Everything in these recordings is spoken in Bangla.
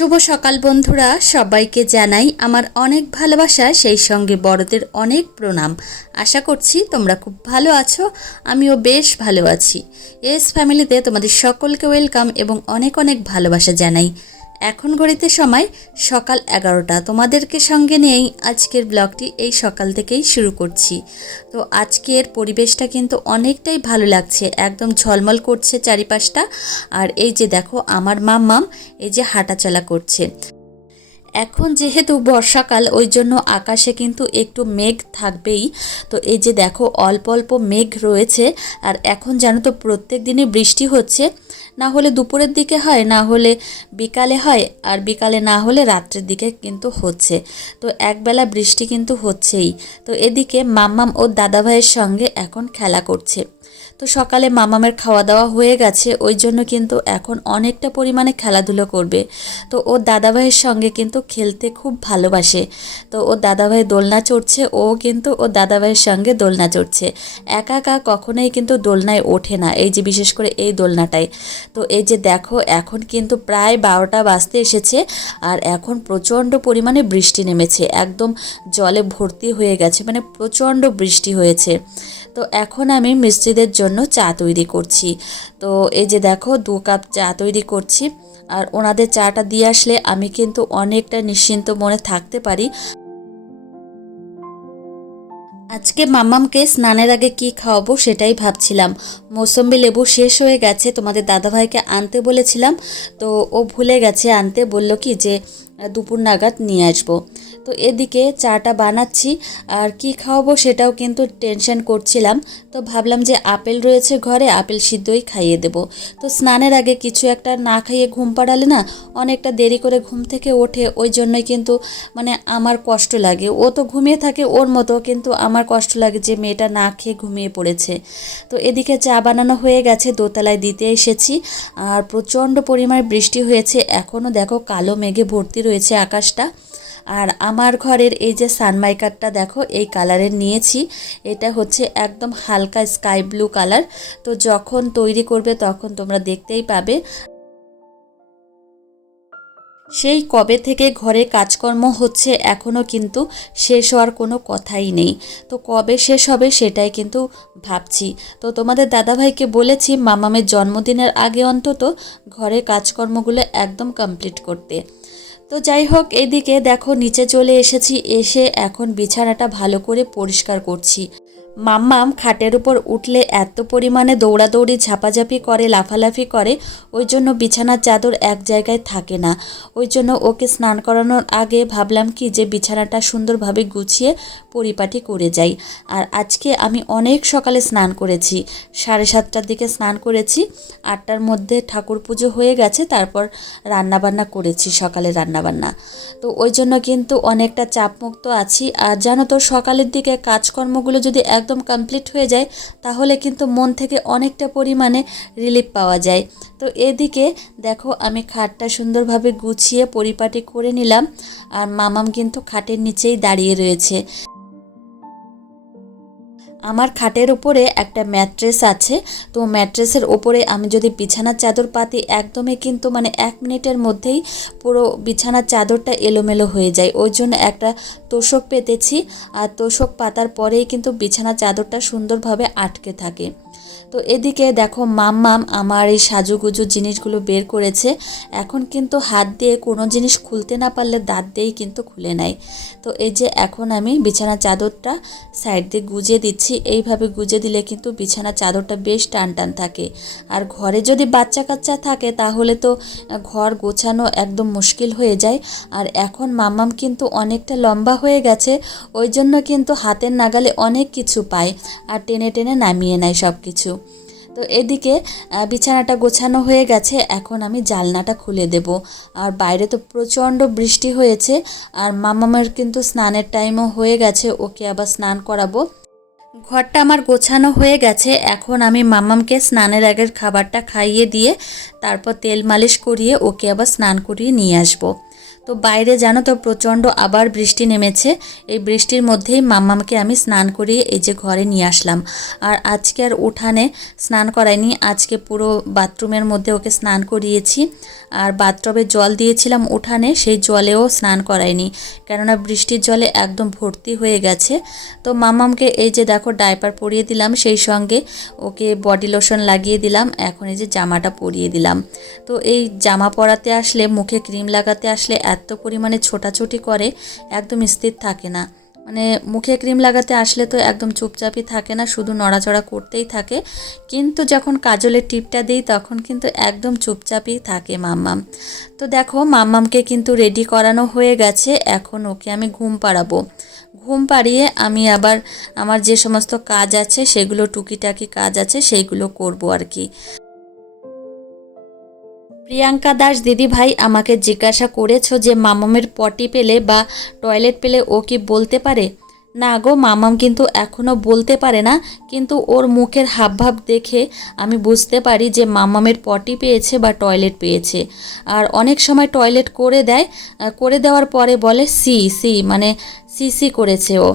শুভ সকাল বন্ধুরা। সবাইকে জানাই আমার অনেক ভালোবাসা, সেই সঙ্গে বড়দের অনেক প্রণাম। আশা করছি তোমরা খুব ভালো আছো, আমিও বেশ ভালো আছি। এস ফ্যামিলিতে তোমাদের সকলকে ওয়েলকাম এবং অনেক অনেক ভালোবাসা জানাই। এখন ঘড়িতে সময় সকাল এগারোটা। তোমাদেরকে সঙ্গে নিয়েই আজকের ব্লগটি এই সকাল থেকেই শুরু করছি। তো আজকের পরিবেশটা কিন্তু অনেকটাই ভালো লাগছে, একদম ঝলমল করছে চারিপাশটা। আর এই যে দেখো, আমার মাম্মাম এই যে হাঁটাচলা করছে। এখন যেহেতু বর্ষাকাল, ওই জন্য আকাশে কিন্তু একটু মেঘ থাকবেই। তো এই যে দেখো, অল্প অল্প মেঘ রয়েছে। আর এখন জানো তো, প্রত্যেক দিনই বৃষ্টি হচ্ছে। না হলে দুপুরের দিকে হয়, না হলে বিকালে হয়, আর বিকালে না হলে রাত্রের দিকে কিন্তু হচ্ছে। তো একবেলা বৃষ্টি কিন্তু হচ্ছেই। তো এদিকে মাম্মাম ও দাদাভাইয়ের সঙ্গে এখন খেলা করছে। তো সকালে মামামের খাওয়া দাওয়া হয়ে গেছে, ওই জন্য কিন্তু এখন অনেকটা পরিমাণে খেলাধুলো করবে। তো ও দাদাভাইয়ের সঙ্গে কিন্তু খেলতে খুব ভালোবাসে। তো ও দাদাভাই দোলনা চড়ছে, ও কিন্তু ও দাদাভাইয়ের সঙ্গে দোলনা চড়ছে। একা একা কখনোই কিন্তু দোলনায় ওঠে না, এই যে বিশেষ করে এই দোলনাটায়। তো এই যে দেখো, এখন কিন্তু প্রায় বারোটা বাজতে এসেছে আর এখন প্রচণ্ড পরিমাণে বৃষ্টি নেমেছে, একদম জলে ভর্তি হয়ে গেছে মানে প্রচণ্ড বৃষ্টি হয়েছে। তো এখন আমি মিস্ত্রিদের জন্য চা তৈরি করছি। তো এই যে দেখো, দু কাপ চা তৈরি করছি। আর ওনাদের চাটা দিয়ে আসলে আমি কিন্তু অনেকটা নিশ্চিন্ত মনে থাকতে পারি। আজকে মাম্মামকে স্নানের আগে কি খাওয়াবো সেটাই ভাবছিলাম। মৌসম্বি লেবু শেষ হয়ে গেছে, তোমাদের দাদাভাইকে আনতে বলেছিলাম। তো ও ভুলে গেছে আনতে, বলল কি যে দুপুর নাগাদ নিয়ে আসব। তো এদিকে চাটা বানাচ্ছি আর কি খাওয়াবো সেটাও কিন্তু টেনশন করছিলাম। তো ভাবলাম যে আপেল রয়েছে ঘরে, আপেল সিদ্ধই খাইয়ে দেব। তো স্নানের আগে কিছু একটা না খাইয়ে ঘুম পাড়ালে না অনেকটা দেরি করে ঘুম থেকে ওঠে, ওই জন্যই কিন্তু মানে আমার কষ্ট লাগে। ও তো ঘুমিয়ে থাকে, ওর মতো কিন্তু আমার কষ্ট লাগে যে মেয়েটা না খেয়ে ঘুমিয়ে পড়েছে। তো এদিকে চা বানানো হয়ে গেছে, দোতলায় দিতে এসেছি। আর প্রচণ্ড পরিমাণে বৃষ্টি হয়েছে এখনও দেখো কালো মেঘে ভর্তি রয়েছে আকাশটা। আর আমার ঘরের এই যে সানমাইকারটা দেখো, এই কালারের নিয়েছি। এটা হচ্ছে একদম হালকা স্কাই ব্লু কালার। তো যখন তৈরি করবে তখন তোমরা দেখতেই পাবে। সেই কবে থেকে ঘরে কাজকর্ম হচ্ছে এখনও কিন্তু শেষ হওয়ার কোনো কথাই নেই। তো কবে শেষ হবে সেটাই কিন্তু ভাবছি। তো তোমাদের দাদাভাইকে বলেছি মামামের জন্মদিনের আগে অন্তত ঘরে কাজকর্মগুলো একদম কমপ্লিট করতে। তো যাই হোক, এদিকে দেখো, নিচে চলে এসেছি, এসে এখন বিছানাটা ভালো করে পরিষ্কার করছি। মাম্মাম খাটের উপর উঠলে এত পরিমাণে দৌড়াদৌড়ি, ঝাপাঝাপি করে, লাফালাফি করে, ওই জন্য বিছানার চাদর এক জায়গায় থাকে না। ওই জন্য ওকে স্নান করানোর আগে ভাবলাম কি যে বিছানাটা সুন্দরভাবে গুছিয়ে পরিপাটি করে যাই। আর আজকে আমি অনেক সকালে স্নান করেছি। সাড়ে সাতটার দিকে স্নান করেছি, আটটার মধ্যে ঠাকুর পুজো হয়ে গেছে, তারপর রান্নাবান্না করেছি, সকালে রান্নাবান্না। তো ওই জন্য কিন্তু অনেকটা চাপমুক্ত আছি। আর জানো তো, সকালের দিকে কাজকর্মগুলো যদি একদম কমপ্লিট হয়ে যায়, তাহলে কিন্তু মন থেকে অনেকটা পরিমাণে রিলিফ পাওয়া যায়। তো এদিকে দেখো আমি খাটটা সুন্দরভাবে গুছিয়ে পরিপাটি করে নিলাম, আর মামাম কিন্তু খাটের নিচেই দাঁড়িয়ে রয়েছে। আমার খাটের ওপরে একটা ম্যাট্রেস আছে। তো ম্যাট্রেসের ওপরে আমি যদি বিছানার চাদর পাতি, একদমই কিন্তু মানে এক মিনিটের মধ্যেই পুরো বিছানার চাদরটা এলোমেলো হয়ে যায়। ওই জন্য একটা তোষক পেতেছি। আর তোষক পাতার পরেই কিন্তু বিছানার চাদরটা সুন্দরভাবে আটকে থাকে। তো এদিকে দেখো মাম মাম আমার এই সাজুগুজু জিনিসগুলো বের করেছে। এখন কিন্তু হাত দিয়ে কোনো জিনিস খুলতে না পারলে দাঁত দিয়েই কিন্তু খুলে নেয়। তো এই যে এখন আমি বিছানা চাদরটা সাইড দিয়ে গুজে দিচ্ছি। এইভাবে গুজে দিলে কিন্তু বিছানা চাদরটা বেশ টান টান থাকে। আর ঘরে যদি বাচ্চা কাচ্চা থাকে তাহলে তো ঘর গোছানো একদম মুশকিল হয়ে যায়। আর এখন মাম্মাম কিন্তু অনেকটা লম্বা হয়ে গেছে, ওই জন্য কিন্তু হাতের নাগালে অনেক কিছু পায়। আর টেনে টেনে নামিয়ে নেয় সব কিছু তো এদিকে বিছানাটা গোছানো হয়ে গেছে, এখন আমি জালনাটা খুলে দেব। আর বাইরে তো প্রচণ্ড বৃষ্টি হয়েছে, আর মামামের কিন্তু স্নানের টাইমও হয়ে গেছে, ওকে আবার স্নান করাবো। ঘরটা আমার গোছানো হয়ে গেছে, এখন আমি মামামকে স্নানের আগের খাবারটা খাইয়ে দিয়ে, তারপর তেল মালিশ করিয়ে ওকে আবার স্নান করিয়ে নিয়ে আসব। তো বাইরে জানো তো, প্রচণ্ড আবার বৃষ্টি নেমেছে। এই বৃষ্টির মধ্যেই মাম্মামকে আমি স্নান করিয়ে এই যে ঘরে নিয়ে আসলাম। আর আজকে আর উঠানে স্নান করাইনি, আজকে পুরো বাথরুমের মধ্যে ওকে স্নান করিয়েছি। আর বাথটবে জল দিয়েছিলাম উঠানে, সেই জলেও স্নান করাইনি। কেননা বৃষ্টির জলে একদম ভর্তি হয়ে গেছে। তো মাম্মামকে এই যে দেখো, ডাইপার পরিয়ে দিলাম সেই সঙ্গে। ওকে বডি লোশন লাগিয়ে দিলাম, এখন এই যে জামাটা পরিয়ে দিলাম। তো এই জামা পরাতে আসলে, মুখে ক্রিম লাগাতে আসলে এত পরিমাণে ছোটাছুটি করে একদম স্থির থাকে না। মানে মুখে ক্রিম লাগাতে আসলে তো একদম চুপচাপই থাকে না, শুধু নড়াচড়া করতেই থাকে। কিন্তু যখন কাজলের টিপটা দিই, তখন কিন্তু একদম চুপচাপই থাকে মাম্মাম। তো দেখো, মাম্মামকে কিন্তু রেডি করানো হয়ে গেছে, এখন ওকে আমি ঘুম পাড়াবো। ঘুম পাড়িয়ে আমি আবার আমার যে সমস্ত কাজ আছে, সেগুলো টুকিটাকি কাজ আছে, সেইগুলো করব আর কি। প্রিয়াঙ্কা দাস, দিদি ভাই, আমাকে জিজ্ঞাসা করেছ যে মামামের পটি পেলে বা টয়লেট পেলে ও কি বলতে পারে? না গো, মামাম কিন্তু এখনও বলতে পারে না, কিন্তু ওর মুখের হাবভাব দেখে আমি বুঝতে পারি যে মামামের পটি পেয়েছে বা টয়লেট পেয়েছে। আর অনেক সময় টয়লেট করে দেয়, করে দেওয়ার পরে বলে, সি সি মানে সি সি করেছে ও।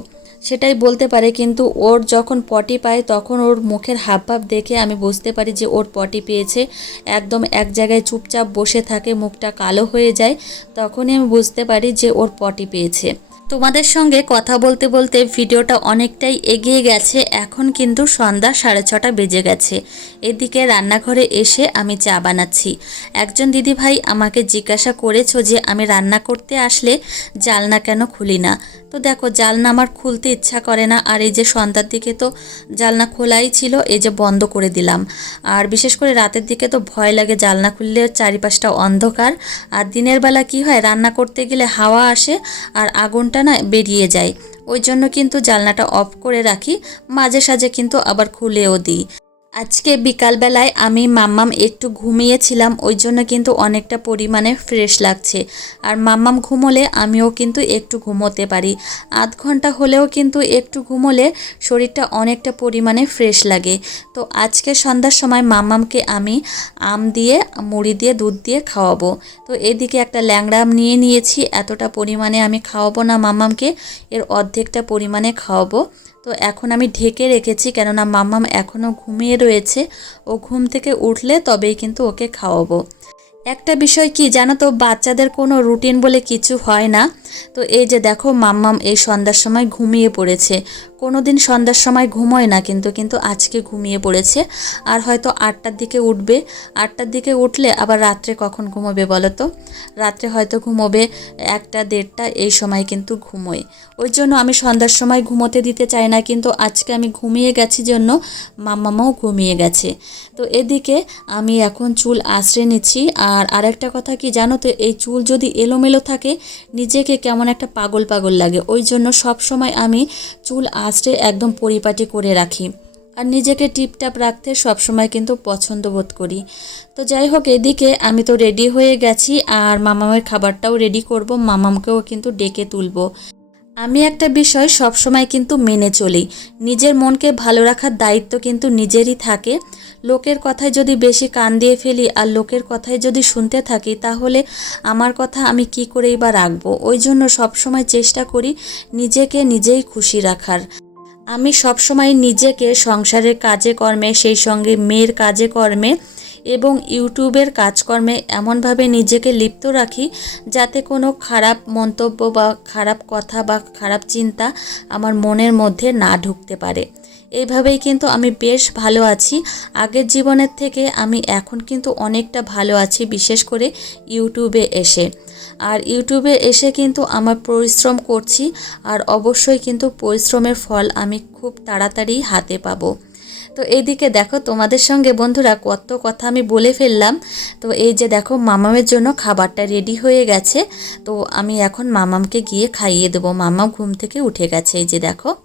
সেটাই বলতে পারে, কিন্তু ওর যখন পটি পায় তখন ওর মুখের হাবভাব দেখে আমি বুঝতে পারি যে ওর পটি পেয়েছে। একদম এক জায়গায় চুপচাপ বসে থাকে, মুখটা কালো হয়ে যায়, তখনই আমি বুঝতে পারি যে ওর পটি পেয়েছে। তোমাদের সঙ্গে কথা বলতে বলতে ভিডিওটা অনেকটাই এগিয়ে গেছে, এখন কিন্তু সন্ধ্যা সাড়ে ছটা বেজে গেছে। এদিকে রান্নাঘরে এসে আমি চা বানাচ্ছি। একজন দিদিভাই আমাকে জিজ্ঞাসা করেছ যে আমি রান্না করতে আসলে জালনা কেন খুলি না? তো দেখো, জালনা আমার খুলতে ইচ্ছা করে না। আর এই যে সন্ধ্যার দিকে তো জালনা খোলাই ছিল, এই যে বন্ধ করে দিলাম। আর বিশেষ করে রাতের দিকে তো ভয় লাগে জালনা খুললে চারিপাশটা অন্ধকার। আর দিনের বেলা কি হয়, রান্না করতে গেলে হাওয়া আসে আর আগুনটা না বেরিয়ে যায়। ওই জন্য কিন্তু জালনাটা অফ করে রাখি, মাঝে সাঝে কিন্তু আবার খুলেও দিই। আজকে বিকালবেলায় আমি মাম্মাম একটু ঘুমিয়েছিলাম, ওই জন্য কিন্তু অনেকটা পরিমাণে ফ্রেশ লাগছে। আর মাম্মাম ঘুমোলে আমিও কিন্তু একটু ঘুমোতে পারি। আধ ঘণ্টা হলেও কিন্তু একটু ঘুমোলে শরীরটা অনেকটা পরিমাণে ফ্রেশ লাগে। তো আজকে সন্ধ্যার সময় মাম্মামকে আমি আম দিয়ে, মুড়ি দিয়ে, দুধ দিয়ে খাওয়াবো। তো এদিকে একটা ল্যাংড়া নিয়ে নিয়েছি, এতটা পরিমাণে আমি খাওয়াবো না মাম্মামকে, এর অর্ধেকটা পরিমাণে খাওয়াবো। তো এখন আমি ঢেকে রেখেছি কেননা মাম্মাম এখনও ঘুমিয়ে রয়েছে। ও ঘুম থেকে উঠলে তবেই কিন্তু ওকে খাওয়াবো। একটা বিষয় কি জানো তো, বাচ্চাদের কোনো রুটিন বলে কিছু হয় না। তো এই যে দেখো মাম্মাম এই সন্ধ্যার সময় ঘুমিয়ে পড়েছে। কোনো দিন সন্ধ্যার সময় ঘুমোয় না কিন্তু কিন্তু আজকে ঘুমিয়ে পড়েছে। আর হয়তো আটটার দিকে উঠবে। আটটার দিকে উঠলে আবার রাত্রে কখন ঘুমোবে বলো তো? রাত্রে হয়তো ঘুমোবে একটা, দেড়টা, এই সময় কিন্তু ঘুমোয়। ওই জন্য আমি সন্ধ্যার সময় ঘুমোতে দিতে চাই না, কিন্তু আজকে আমি ঘুমিয়ে গেছি জন্য মাম্মামাও ঘুমিয়ে গেছে। তো এদিকে আমি এখন চুল আশ্রে নিচ্ছি। আর আরেকটা কথা কি জানো তো, এই চুল যদি এলোমেলো থাকে, নিজেকে কেমন একটা পাগল পাগল লাগে। ওই জন্য সব সময় আমি চুল আঁচড়ে একদম পরিপাটি করে রাখি আর নিজেকে টিপটাপ রাখতে সবসময় কিন্তু পছন্দ বোধ করি। তো যাই হোক, এদিকে আমি তো রেডি হয়ে গেছি আর মামামের খাবারটাও রেডি করব, মামামকেও কিন্তু ডেকে তুলব। আমি একটা বিষয় সবসময় কিন্তু মেনে চলি, নিজের মনকে ভালো রাখার দায়িত্ব কিন্তু নিজেরই থাকে। লোকের কথায় যদি বেশি কান দিয়ে ফেলি আর লোকের কথায় যদি শুনতে থাকি, তাহলে আমার কথা আমি কি করেই বা রাখব? ওই জন্য সবসময় চেষ্টা করি নিজেকে নিজেই খুশি রাখার। আমি সবসময় নিজেকে সংসারের কাজে কর্মে, সেই সঙ্গে মেয়ের কাজে কর্মে এবং ইউটিউবের কাজকর্মে এমনভাবে নিজেকে লিপ্ত রাখি যাতে কোনো খারাপ মন্তব্য বা খারাপ কথা বা খারাপ চিন্তা আমার মনের মধ্যে না ঢুকতে পারে। এইভাবেই কিন্তু আমি বেশ ভালো আছি। আগের জীবনের থেকে আমি এখন কিন্তু অনেকটা ভালো আছি, বিশেষ করে ইউটিউবে এসে। আর ইউটিউবে এসে কিন্তু আমার পরিশ্রম করছি আর অবশ্যই কিন্তু পরিশ্রমের ফল আমি খুব তাড়াতাড়ি হাতে পাবো। তো এইদিকে দেখো তোমাদের সঙ্গে বন্ধুরা কত কথা আমি বলে ফেললাম। তো এই যে দেখো মামামের জন্য খাবারটা রেডি হয়ে গেছে। তো আমি এখন মামামকে গিয়ে খাইয়ে দেবো। মামাম ঘুম থেকে উঠে গেছে, এই যে দেখো।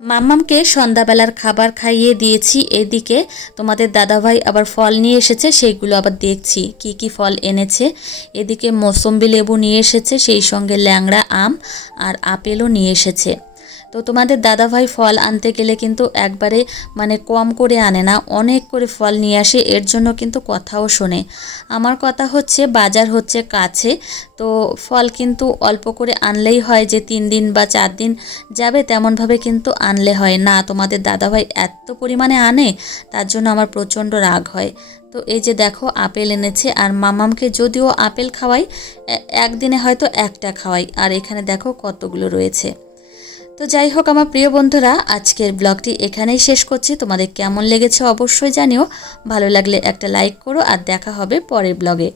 মাম্মামকে সন্ধ্যাবেলার খাবার খাইয়ে দিয়েছি, এদিকে তোমাদের দাদাভাই আবার ফল নিয়ে এসেছে, সেইগুলো আবার দেখছি, কি কি ফল এনেছে। এদিকে মৌসম্বি লেবু নিয়ে এসেছে, সেই সঙ্গে ল্যাংড়া আম আর আপেলও নিয়ে এসেছে। তো তোমাদের দাদাভাই ফল আনতে গেলে কিন্তু একবারে মানে কম করে আনে না, অনেক করে ফল নিয়ে আসে, এর জন্য কিন্তু কথাও শোনে। আমার কথা হচ্ছে বাজার হচ্ছে কাছে, তো ফল কিন্তু অল্প করে আনলেই হয় যে তিন দিন বা চার দিন যাবে, তেমনভাবে কিন্তু আনলে হয় না। তোমাদের দাদাভাই এত পরিমাণে আনে, তার জন্য আমার প্রচণ্ড রাগ হয়। তো এই যে দেখো, আপেল এনেছে, আর মামামকে যদিও আপেল খাওয়াই একদিনে হয়তো একটা খাওয়াই। আর এখানে দেখো কতগুলো রয়েছে। তো যাই হোক, আমার প্রিয় বন্ধুরা, আজকের ব্লগটি এখানেই শেষ করছি। তোমাদের কেমন লেগেছে অবশ্যই জানিও। ভালো লাগলে একটা লাইক করো, আর দেখা হবে পরের ব্লগে।